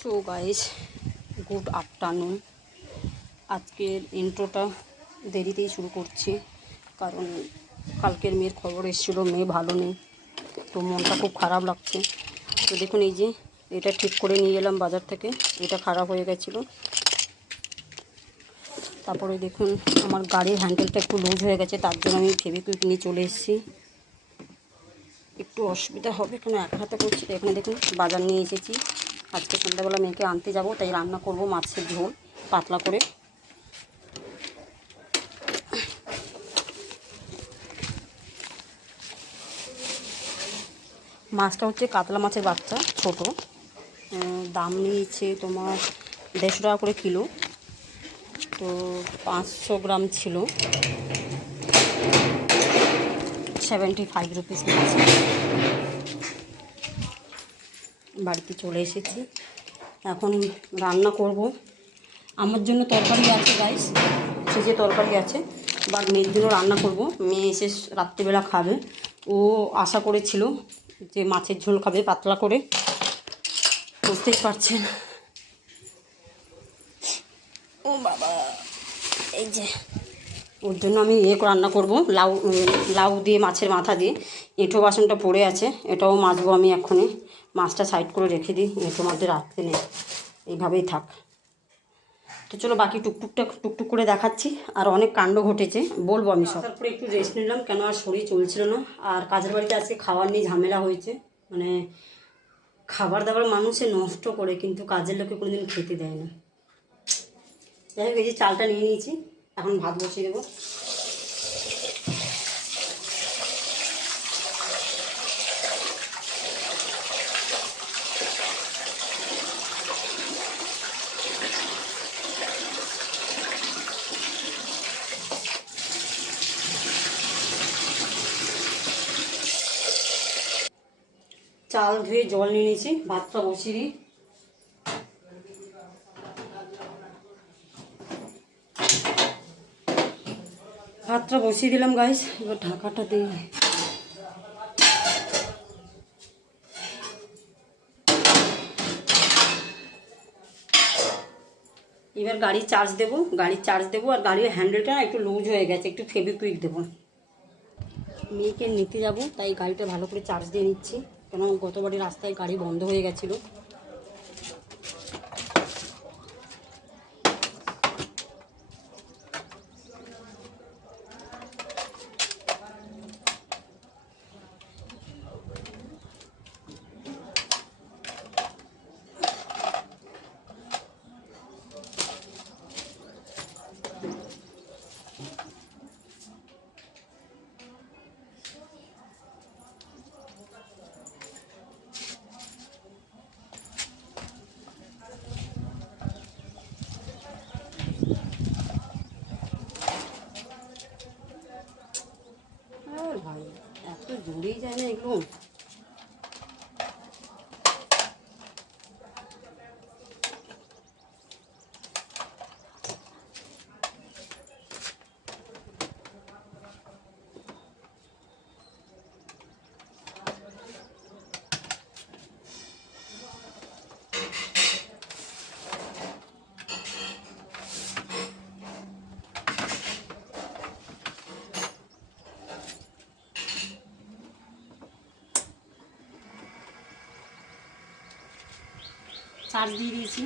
So guys, good afternoon. আজকের ইন্ট্রোটা দেরিতেই শুরু করছি, কারণ কালকের মেয়ের খবর এসেছিলো মেয়ে ভালো নেই, তো মনটা খুব খারাপ লাগছে। তো দেখুন, এই যে এটা ঠিক করে নিয়ে এলাম বাজার থেকে, এটা খারাপ হয়ে গেছিলো। তারপরে দেখুন আমার গাড়ির হ্যান্ডেলটা একটু লুজ হয়ে গেছে, তার জন্য আমি ফেভিকুইক নিয়ে চলে এসেছি। একটু অসুবিধা হবে কেন এক হাতে করছি। তো এখানে দেখুন বাজার নিয়ে এসেছি। আজকে সন্ধ্যাবেলা মেয়েকে আনতে যাব, তাই রান্না করব মাছের ঝোল পাতলা করে। মাছটা হচ্ছে কাতলা মাছের বাচ্চা, ছোট। দাম নিয়েছে তোমার 150 টাকা করে কিলো। তো 500 গ্রাম ছিল, 75 রুপিস নিয়েছে। বাড়িতে চলে এসেছি, এখন রান্না করব। আমার জন্য তরকারি আছে গাইস, যে তরকারি আছে, বাট মেয়ের জন্য রান্না করব। মেয়ে এসে রাত্রিবেলা খাবে, ও আশা করেছিল যে মাছের ঝোল খাবে পাতলা করে, বুঝতেই পারছেন। ও বাবা, এই যে ওর জন্য আমি রান্না করব, লাউ দিয়ে, মাছের মাথা দিয়ে। এঁঠো বাসনটা পড়ে আছে, এটাও মাজবো আমি এক্ষুনি। মাছটা সাইড করে রেখে দিই, এঁঠো মধ্যে রাখতে নেই, এইভাবেই থাক। তো চলো বাকি টুকটুক করে দেখাচ্ছি। আর অনেক কাণ্ড ঘটেছে, বলবো আমি সব। তারপরে একটু রেস্ট নিলাম, কেন আর শরীর চলছিল না। আর কাজের বাড়িতে আজকে খাবার নিয়ে ঝামেলা হয়েছে, মানে খাবার দাবার মানুষে নষ্ট করে, কিন্তু কাজের লোকে কোনোদিন খেতে দেয় না। যাই হোক, এই যে চালটা নিয়ে নিয়েছি, এখন ভাত বসিয়ে দেবো। চাল ধুয়ে জল নিয়ে নিয়েছি, ভাতটা বসিয়ে দিই। ভাতটা বসিয়ে দিলাম গাইস, এবার ঢাকাটা দিই। এবার গাড়ির চার্জ দেবো, আর গাড়ির হ্যান্ডেলটা একটু লুজ হয়ে গেছে, একটু ফেভিকুইক দেবো। মেয়েকে নিতে যাব, তাই গাড়িটা ভালো করে চার্জ দিয়ে নিচ্ছি, কেন গতবারই রাস্তায় গাড়ি বন্ধ হয়ে গেছিলো। ভাই, এত জোরেই যায় না এগুলো। চার্জ দিয়ে দিয়েছি।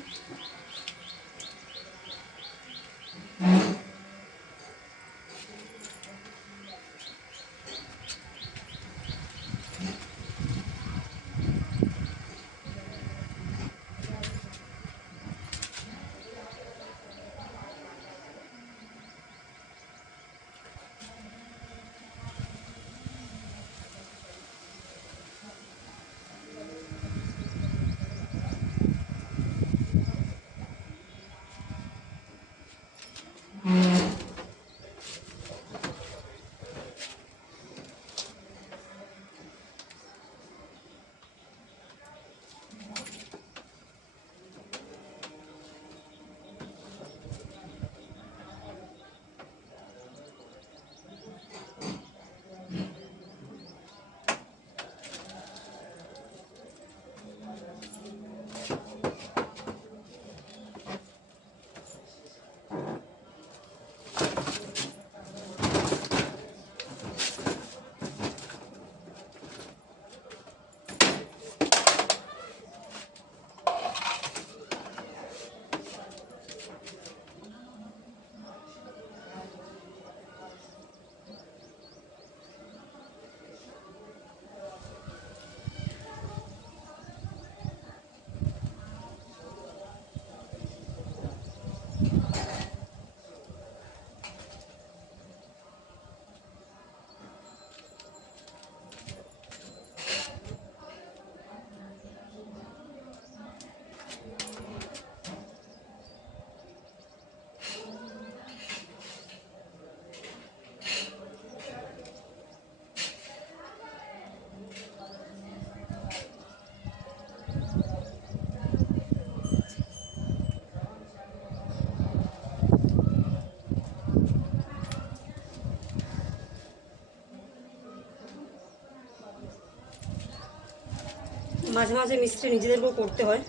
মাঝে মাঝে মিস্ত্রি নিজেদেরকেও করতে হয়,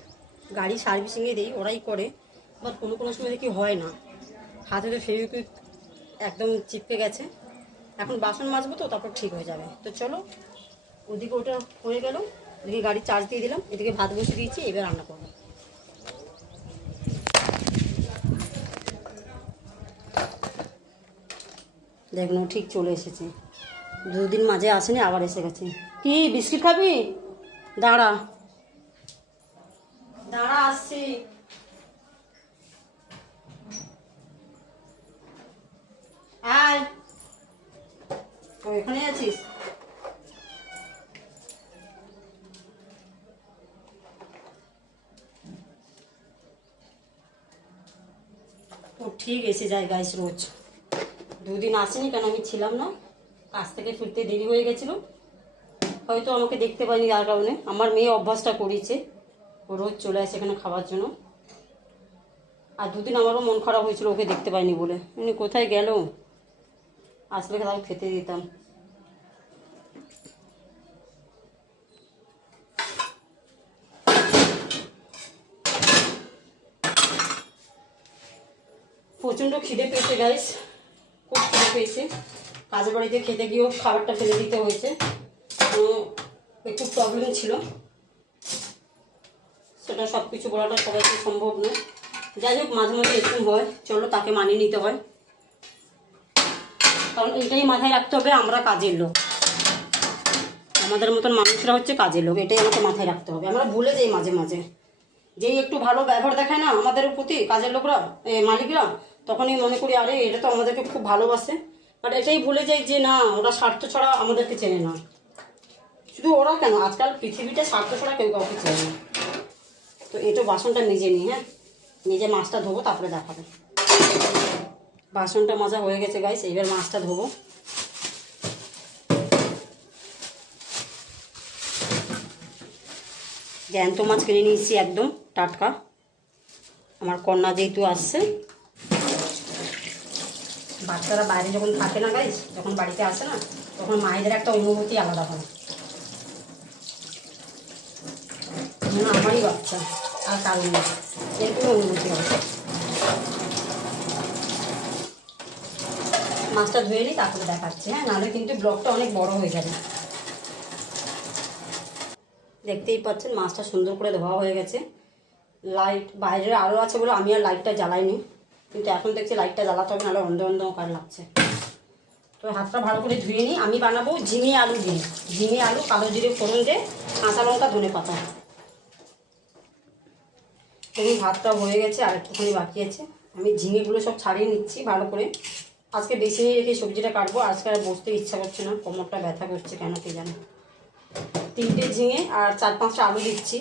গাড়ি সার্ভিসিংয়ে দেই, ওরাই করে। বাট কোনো কোনো সময় দেখি হয় না, হাতে তো ফেভিকুইক একদম চিপকে গেছে। এখন বাসন মাজবো তো, তারপর ঠিক হয়ে যাবে। তো চলো, ওদিকে ওটা হয়ে গেল, এদিকে গাড়ি চার্জ দিয়ে দিলাম, এদিকে ভাত বসে দিয়েছি, এবার রান্না করবো। দেখুন ও ঠিক চলে এসেছে, 2 দিন মাঝে আসেনি, আবার এসে গেছে। কি বিস্কিট খাবি? দাঁড়া দাঁড়া, আসছি। আয়, ও এখানে আছিস? ও ঠিক এসে যায় গাইস রোজ। 2 দিন আসেনি কেন, আমি ছিলাম না, কাজ থেকে ফিরতে দেরি হয়ে গেছিলো, হয়তো আমাকে দেখতে পাইনি, যার কারণে আমার মেয়ে অভ্যাসটা করিয়েছে, ও রোজ চলে আসে এখানে খাওয়ার জন্য। আর 2 দিন আমারও মন খারাপ হয়েছিল ওকে দেখতে পাইনি বলে, উনি কোথায় গেল, আসলে তাও খেতে দিতাম। প্রচণ্ড খিদে পেয়েছে গাইস, খুব খিদে পেয়েছে। কাজের বাড়িতে খেতে গিয়েও খাবারটা ফেলে দিতে হয়েছে, একটু প্রবলেম ছিল, সেটা সব কিছু বলাটা সবাইকে সম্ভব নয়। যাই হোক, মাঝে মাঝে এরকম হয়, চলো তাকে মানিয়ে নিতে হয়, কারণ এটাই মাথায় রাখতে হবে, আমরা কাজের লোক, আমাদের মতন মানুষরা হচ্ছে কাজের লোক, এটাই আমাকে মাথায় রাখতে হবে। আমরা ভুলে যাই মাঝে মাঝে, যেই একটু ভালো ব্যবহার দেখায় না আমাদের প্রতি কাজের লোকরা, মালিকরা, তখনই মনে করি আরে এটা তো আমাদেরকে খুব ভালোবাসে। বাট এটাই ভুলে যাই যে না, ওরা স্বার্থ ছাড়া আমাদেরকে চেনে না। শুধু ওরা কেন, আজকাল পৃথিবীটা স্বার্থ ছাড়া কেউ কাউকে চেনে না। তো এটা বাসনটা নিজে নিই, হ্যাঁ, নিজে মাছটা ধোবো, তারপরে দেখাবে। বাসনটা মাজা হয়ে গেছে গাইস, এবার মাছটা ধোবো। জ্যান্ত মাছ কিনে নিয়েছি, একদম টাটকা। আমার কন্যা যেহেতু আসছে, বাচ্চারা বাইরে যখন থাকে না গাইস, যখন বাড়িতে আসে না, তখন মায়েদের একটা অনুভূতি আলাদা হয়, আমারই বাচ্চা আর কারণ না, এরকম অনুভূতি হয়। মাছটা ধুয়ে নিই, তারপরে দেখাচ্ছি, হ্যাঁ, নাহলে কিন্তু ব্লগটা অনেক বড় হয়ে যাবে। দেখতেই পাচ্ছেন মাছটা সুন্দর করে ধোয়া হয়ে গেছে। লাইট বাইরের আলো আছে বলে আমি আর লাইটটা জ্বালাইনি, কিন্তু এখন দেখছি লাইটটা জ্বালাতে হবে, নাহলে অন্ধকার লাগছে। তো হাতটা ভালো করে ধুয়ে নিই। আমি বানাবো ঝিঙে আলু দিয়ে, ঝিঙে আলু কালো জিরে ফোড়ন দিয়ে, কাঁচা লঙ্কা ধনে পাতা। দেখুন ভাতটা হয়ে গেছে, আর একটুখানি বাকি আছে। আমি ঝিঙেগুলো সব ছাড়িয়ে নিচ্ছি ভালো করে। আজকে বেশি নিয়ে রেখে সবজিটা কাটবো, আজকে আর বসতে ইচ্ছা করছে না, কোমরটা ব্যথা করছে কেন কে জানে। 3টে ঝিঙে আর 4-5টা আলু দিচ্ছি।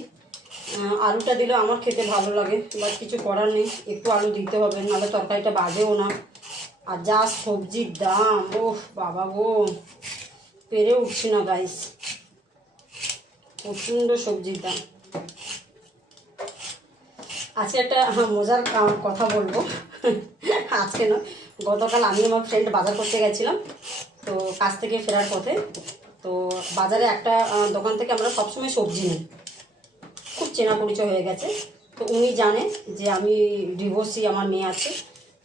আলুটা দিলে আমার খেতে ভালো লাগে, বাট কিছু করার নেই, একটু আলু দিতে হবে, নাহলে তরকারিটা বাজেও না। আর যা সবজির দাম, ওহ বাবা গো, পেরে উঠছি না গাইস, প্রচণ্ড সবজির দাম। আজকে একটা মজার কথা বলবো, আজকে না, গতকাল আমি আমার ফ্রেন্ড বাজার করতে গেছিলাম, তো কাজ থেকে ফেরার পথে, তো বাজারে একটা দোকান থেকে আমরা সবসময় সবজি নিই, খুব চেনা পরিচয় হয়ে গেছে। তো উনি জানে যে আমি ডিভোর্সি, আমার মেয়ে আছে।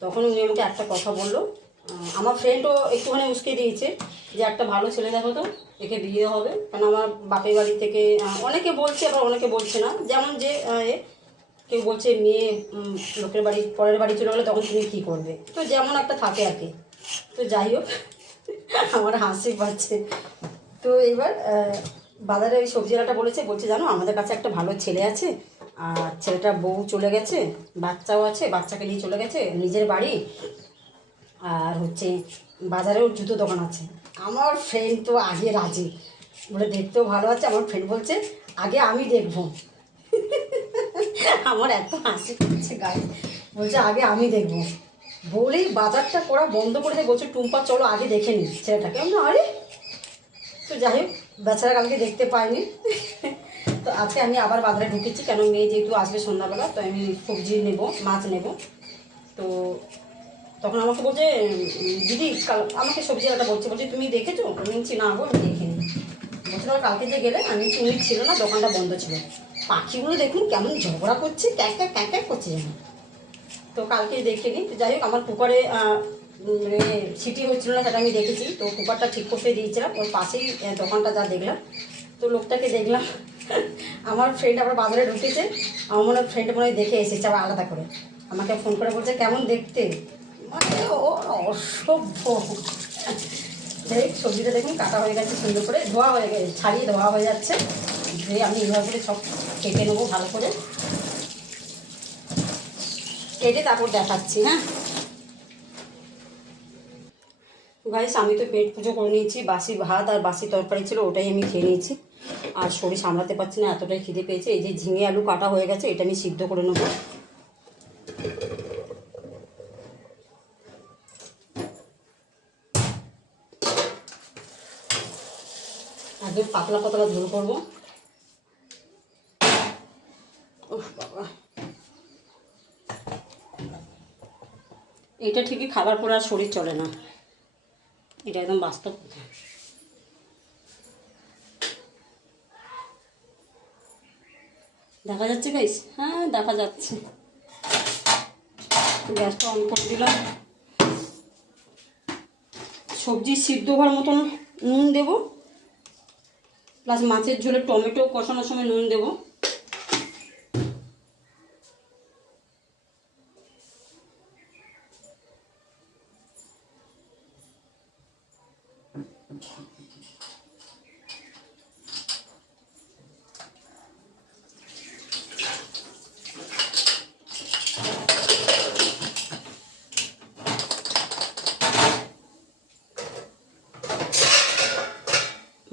তখন উনি আমাকে একটা কথা বললো, আমার ফ্রেন্ডও একটুখানি উস্কে দিয়েছে যে একটা ভালো ছেলে দেখো তো, একে বিয়ে হবে। কারণ আমার বাপের বাড়ি থেকে অনেকে বলছে, আবার অনেকে বলছে না, যেমন যে কেউ বলছে মেয়ে লোকের বাড়ি, পরের বাড়ি চলে গেলে তখন তুমি কী করবে, তো যেমন একটা থাকে আর কি। তো যাই হোক, আমার হাসি পাচ্ছে। তো এবার বাজারে ওই সবজিওয়ালাটা বলছে জানো আমাদের কাছে একটা ভালো ছেলে আছে, আর ছেলেটার বউ চলে গেছে, বাচ্চাও আছে, বাচ্চাকে নিয়ে চলে গেছে নিজের বাড়ি, আর হচ্ছে বাজারেও জুতো দোকান আছে। আমার ফ্রেন্ড তো আগে রাজি, বলে দেখতেও ভালো আছে। আমার ফ্রেন্ড বলছে আগে আমি দেখবো। আমার এত হাসি পাচ্ছে গায়ে, বলছে আগে আমি দেখবো, বলেই বাজারটা করা বন্ধ করে দিয়ে বলছে টুম্পা চলো আগে দেখে নিই ছেলেটাকে। আমি আরে, তো যাই হোক, বেচারা কালকে দেখতে পাইনি। তো আজকে আমি আবার বাজারে ঢুকেছি, কেন মেয়ে যেহেতু আসবে সন্ধ্যাবেলা, তো আমি সবজি নেব, মাছ নেব। তো তখন আমাকে বলছে দিদি, আমাকে সবজি একটা বলছে তুমি দেখেছো? আমি বলছি না গো, আমি দেখিনি। বলছিল কালকে যে গেলে আমি উনি ছিল না, দোকানটা বন্ধ ছিল। পাখিগুলো দেখুন কেমন ঝগড়া করছে, ক্যাক ক্যাক ক্যাক ক্যাক করছে যেন। তো কালকে দেখিনি। যাই হোক, আমার কুকারে সিটি হচ্ছিল না, সেটা আমি দেখেছি। তো কুকারটা ঠিক করতে দিয়েছিলাম, ওর পাশেই দোকানটা যা দেখলাম। তো লোকটাকে দেখলাম, আমার ফ্রেন্ড আবার বাজারে ঢুকেছে, আমার মনে হয় ফ্রেন্ড মনে হয় দেখে এসেছে আবার আলাদা করে। আমাকে ফোন করে বলছে কেমন দেখতে, মানে ও অসভ্য। যাই হোক, সবজিটা দেখুন কাটা হয়ে গেছে, সুন্দর করে ধোয়া হয়ে গেছে, ছাড়িয়ে ধোয়া হয়ে যাচ্ছে। যে আমি এইভাবে করে সব কেটে নেবো ভালো করে, কেটে তারপর দেখাচ্ছি। হ্যাঁ গাইস, আমি তো পেট পুজো করে নিয়েছি। বাসি ভাত আর বাসি তরকারি ছিল, ওটাই আমি খেয়ে নিয়েছি। আর শরীর সামলাতে পারছি না, এতটাই খিদে পেয়েছে। এই যে ঝিঙে আলু কাটা হয়ে গেছে, এটা আমি সিদ্ধ করে নেবো। একদম পাতলা পাতলা ঝোল করবো। ওহ বাবা, এটা ঠিকই খাবার পরে আর শরীর চলে না, এটা একদম বাস্তব কথা। দেখা যাচ্ছে গাইস? হ্যাঁ দেখা যাচ্ছে। গ্যাসটা অন করে দিলাম। সবজি সিদ্ধ হওয়ার মতন নুন দেবো, প্লাস মাছের ঝোলে টমেটো কষানোর সময় নুন দেবো।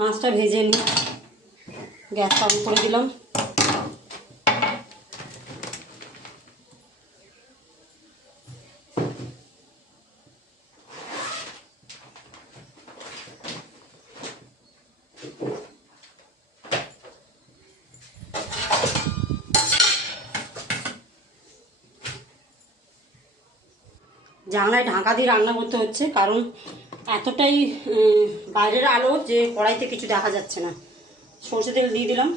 মাছটা ভেজে নিই, গ্যাসটা অন করে দিলাম। জানলায় ঢাকা দিয়ে রান্না করতে হচ্ছে, কারণ এতটাই বাইরের আলো যে কড়াইতে কিছু দেখা যাচ্ছে না। সরষে তেল দিয়ে দিলাম।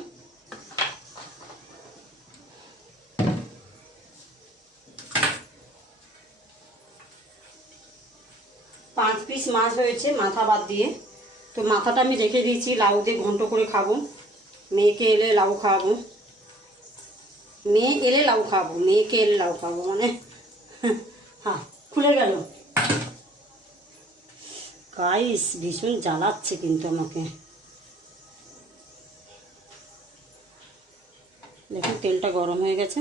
পাঁচ পিস মাছ হয়েছে মাথা বাদ দিয়ে। তো মাথাটা আমি রেখে দিয়েছি, লাউ দিয়ে ঘন্ট করে খাবো। মেয়েকে এলে লাউ খাওয়াবো, মেয়ে এলে লাউ খাওয়াবো, মেয়েকে এলে লাউ খাওয়াবো মানে হ্যাঁ খুলে গেল। গাইস ভীষণ জ্বালাচ্ছে কিন্তু আমাকে। দেখুন তেলটা গরম হয়ে গেছে।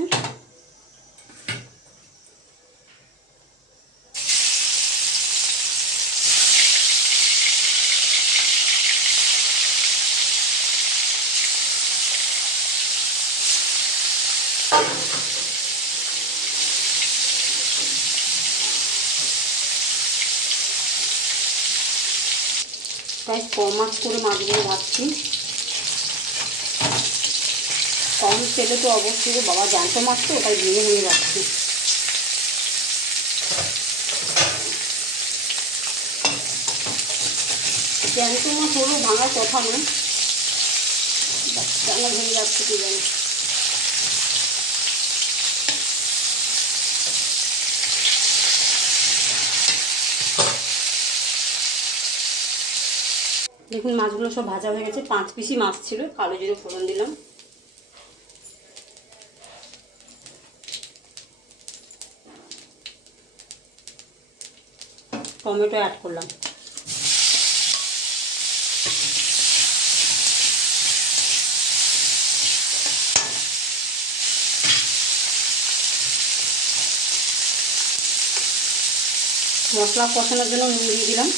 গাইস কম মাছ করে মাছগুলো ভাজছি, কম তেলে তো অবশ্যই। বাবা জ্যান্ত মাছ তো, ওটাই ভেঙে ভেঙে যাচ্ছে। জ্যান্ত মাছ হলেও ভাঙার কথা নয়, কেন ভেঙে যাচ্ছে কি জানি। দেখুন মাছগুলো সব ভাজা হয়ে গেছে। 5 পিসই মাছ ছিল। কালো জিরে ফোড়ন দিলাম, টমেটো অ্যাড করলাম, মশলা কষানোর জন্য নুন দিয়ে দিলাম।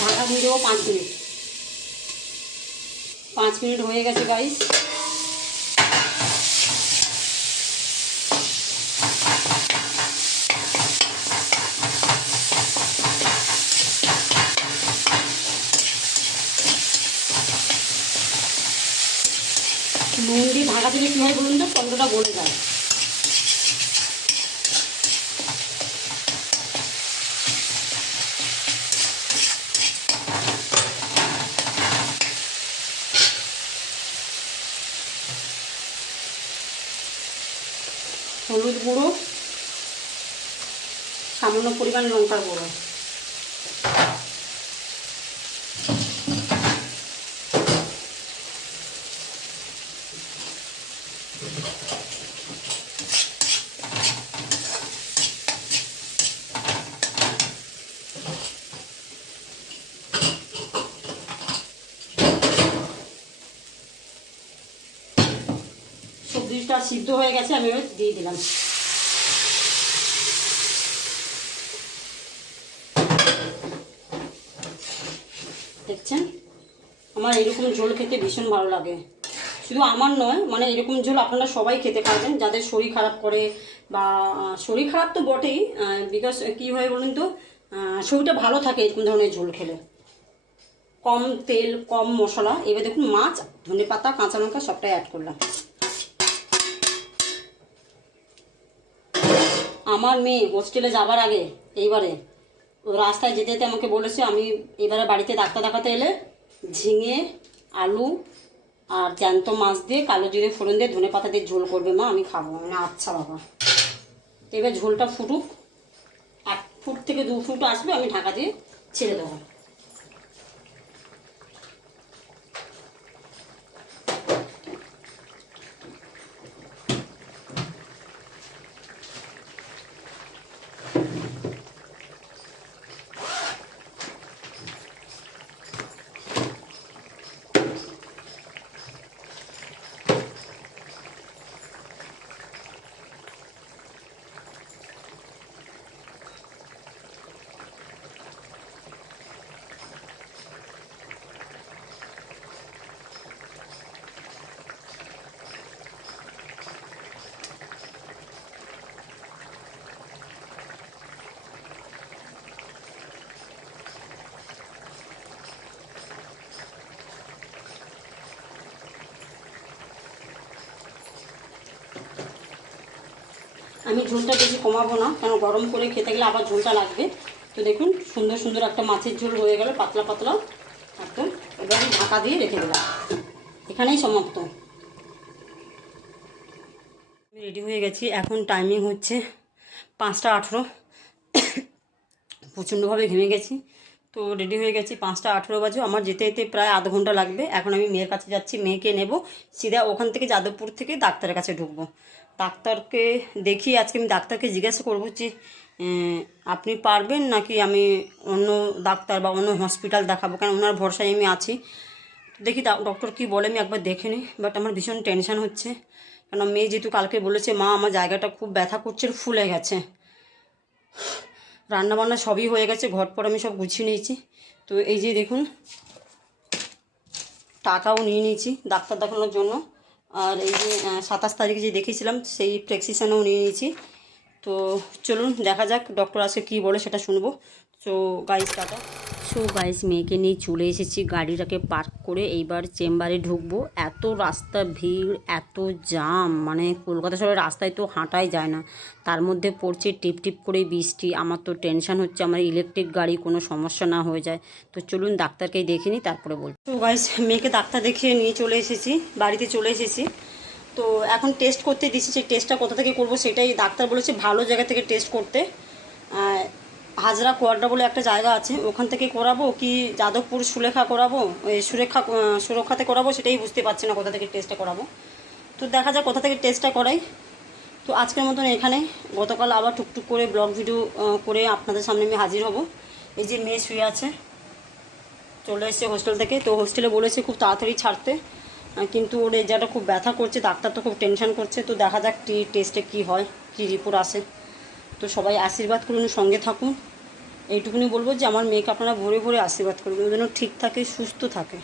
ঢাকা দিয়ে দেবো 5 মিনিট। 5 মিনিট হয়ে গেছে গাইস। নুন দিয়ে ঢাকা দিলে কী হয় বলুন তো, টমেটোটা গলে যায়। হলুদ গুঁড়ো, সামান্য পরিমাণ লঙ্কার গুঁড়ো, সবজিটা সিদ্ধ হয়ে গেছে, আমি এবার দিয়ে দিলাম। দেখছেন, আমার এরকম ঝোল খেতে ভীষণ ভালো লাগে। শুধু আমার নয়, মানে এরকম ঝোল আপনারা সবাই খেতে পারবেন যাদের শরীর খারাপ করে, বা শরীর খারাপ তো বটেই, বিকজ কী হয় বলুন তো, শরীরটা ভালো থাকে এরকম ধরনের ঝোল খেলে। কম তেল, কম মশলা। এবার দেখুন মাছ, ধনেপাতা, কাঁচা লঙ্কা সবটাই অ্যাড করলাম। আমার মেয়ে হোস্টেলে যাবার আগে এইবারে রাস্তায় যেতে যেতে আমাকে বলেছে, আমি এবারে বাড়িতে ডাক্তার দেখাতে এলে ঝিঙে, আলু আর জ্যান্ত মাছ দিয়ে কালো জিরে ফোড়ন দিয়ে ধনেপাতা দিয়ে ঝোল করবে মা, আমি খাবো। মানে আচ্ছা বাবা। এবার ঝোলটা ফুটুক, 1 ফুট থেকে 2 ফুট আসবে, আমি ঢাকা দিয়ে ছেড়ে দেবো। আমি ঝোলটা বেশি কমাবো না, কারণ গরম করে খেতে গেলে আবার ঝোলটা লাগবে। তো দেখুন সুন্দর সুন্দর একটা মাছের ঝোল হয়ে গেল, পাতলা পাতলা একদম। এবার আমি ঢাকা দিয়ে রেখে দিলাম, এখানেই সমাপ্ত। রেডি হয়ে গেছি। এখন টাইমিং হচ্ছে 5টা 18। প্রচণ্ডভাবে ঘেমে গেছি, তো রেডি হয়ে গেছি। 5টা 18 বাজে, আমার যেতে যেতে প্রায় আধ ঘন্টা লাগবে। এখন আমি মেয়ের কাছে যাচ্ছি, মেয়েকে নেব, সিধা ওখান থেকে যাদবপুর থেকে ডাক্তারের কাছে ঢুকবো। ডাক্তারকে দেখি আজকে, আমি ডাক্তারকে জিজ্ঞাসা করবো যে আপনি পারবেন নাকি আমি অন্য ডাক্তার বা অন্য হসপিটাল দেখাবো, কারণ ওনার ভরসায় আমি আছি। দেখি ডক্টর কি বলে, আমি একবার দেখে নিই। বাট আমার ভীষণ টেনশান হচ্ছে, কারণ মেয়ে যেহেতু কালকে বলেছে মা আমার জায়গাটা খুব ব্যথা করছে, ফুলে গেছে। রান্নাবান্না সবই হয়ে গেছে, ঘরপর আমি সব গুছিয়ে নিয়েছি। তো এই যে দেখুন, টাকাও নিয়ে নিয়েছি ডাক্তার দেখানোর জন্য। আর এই যে 27 তারিখে যে দেখিয়েছিলাম সেই প্রেসক্রিপশানও নিয়ে নিয়েছি। তো চলুন দেখা যাক ডক্টর আজকে কী বলে, সেটা শুনবো। তো গাইস টাটা। সো গাইস, মেয়েকে নিয়ে চলে এসেছি, গাড়িটাকে পার্ক করে এইবার চেম্বারে ঢুকবো। এত রাস্তা ভিড়, এত জাম, মানে কলকাতা শহরের রাস্তায় তো হাঁটাই যায় না, তার মধ্যে পড়ছে টিপ টিপ করে বৃষ্টি। আমার তো টেনশান হচ্ছে আমার ইলেকট্রিক গাড়ি কোনো সমস্যা না হয়ে যায়। তো চলুন ডাক্তারকেই দেখে নিই, তারপরে বলছি। তো গাইস, মেয়েকে ডাক্তার দেখিয়ে নিয়ে চলে এসেছি, বাড়িতে চলে এসেছি। তো এখন টেস্ট করতে দিচ্ছি, সেই টেস্টটা কোথা থেকে করবো সেটাই ডাক্তার বলেছে ভালো জায়গা থেকে টেস্ট করতে। হাজরা কোয়াড্রা বলে একটা জায়গা আছে, ওখান থেকে করাবো কি যাদবপুর সুলেখা করাবো, ওই সুরক্ষাতে করাবো, সেটাই বুঝতে পারছি না কোথা থেকে টেস্টটা করাবো। তো দেখা যাক কোথা থেকে টেস্টটা করাই। তো আজকের মতন এখানে, গতকাল আবার টুকটুক করে ব্লগ ভিডিও করে আপনাদের সামনে আমি হাজির হব। এই যে মেয়ে শুয়ে আছে, চলে এসেছে হোস্টেল থেকে। তো হোস্টেলে বলেছে খুব তাড়াতাড়ি ছাড়তে, কিন্তু ওর রেজাল্টটা খুব ব্যথা করছে, ডাক্তার তো খুব টেনশন করছে। তো দেখা যাক টেস্টে কী হয়, কী রিপোর্ট আসে। তো সবাই আশীর্বাদ করুন, সঙ্গে থাকুন। এইটুকুনি বলবো যে আমার মেয়েকে আপনারা ভরে ভরে আশীর্বাদ করবেন, ও যেন ঠিক থাকে, সুস্থ থাকে।